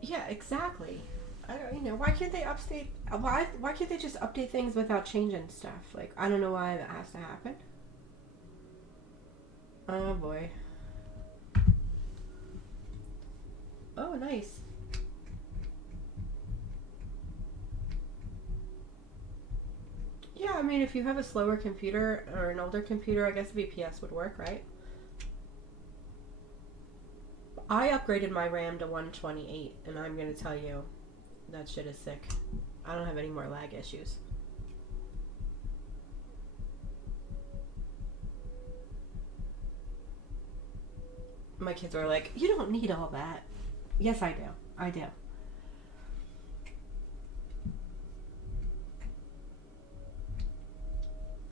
Yeah, exactly. I don't, why can't they update? Why can't they just update things without changing stuff? Like, I don't know why that has to happen. Oh boy. Oh, nice. Yeah, I mean, if you have a slower computer or an older computer, I guess VPS would work, right? I upgraded my RAM to 128, and I'm going to tell you, that shit is sick. I don't have any more lag issues. My kids are like, you don't need all that. Yes, I do. I do.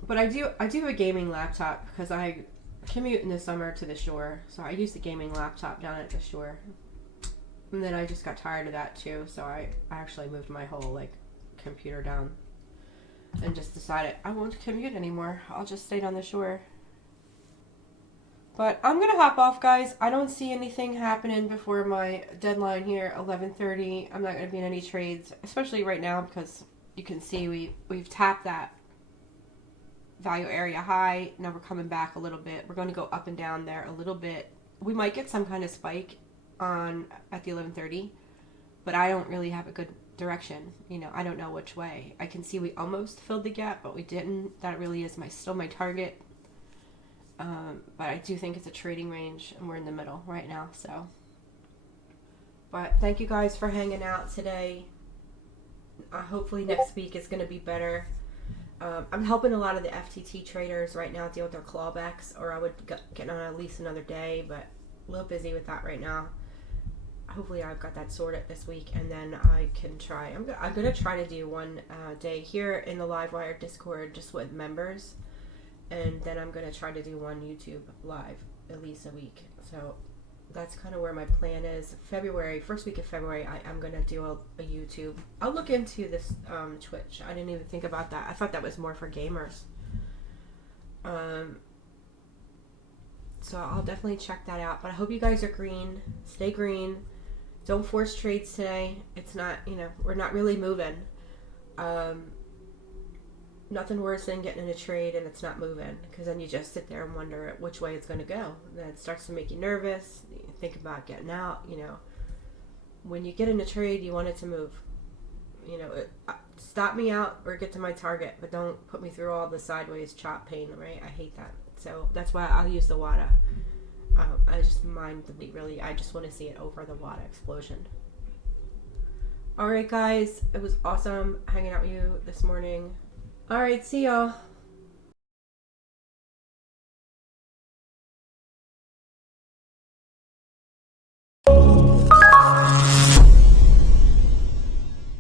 But I do have a gaming laptop because I commute in the summer to the shore. So I use the gaming laptop down at the shore. And then I just got tired of that too. So I actually moved my whole like computer down and just decided I won't commute anymore. I'll just stay on the shore. But I'm going to hop off, guys. I don't see anything happening before my deadline here, 11:30. I'm not going to be in any trades, especially right now because you can see we've tapped that value area high. Now we're coming back a little bit. We're going to go up and down there a little bit. We might get some kind of spike at the 11:30, but I don't really have a good direction. I don't know which way. I can see we almost filled the gap, but we didn't. That really is still my target. But I do think it's a trading range, and we're in the middle right now. So, but thank you guys for hanging out today. Hopefully next week is going to be better. I'm helping a lot of the FTT traders right now deal with their clawbacks, or I would get on at least another day, but a little busy with that right now. Hopefully I've got that sorted this week, and then I can try. I'm going to try to do one day here in the Livewire Discord just with members, and then I'm going to try to do one YouTube live at least a week. So that's kind of where my plan is. First week of February, I'm going to do a YouTube. I'll look into this Twitch. I didn't even think about that. I thought that was more for gamers. So I'll definitely check that out. But I hope you guys are green. Stay green. Don't force trades today. It's not, we're not really moving. Nothing worse than getting in a trade and it's not moving, because then you just sit there and wonder which way it's going to go. And then it starts to make you nervous. You think about getting out. When you get in a trade, you want it to move. Stop me out or get to my target, but don't put me through all the sideways chop pain, right? I hate that. So that's why I'll use the WADA. I just I just want to see it over the WADA explosion. Alright guys, it was awesome hanging out with you this morning. Alright, see y'all.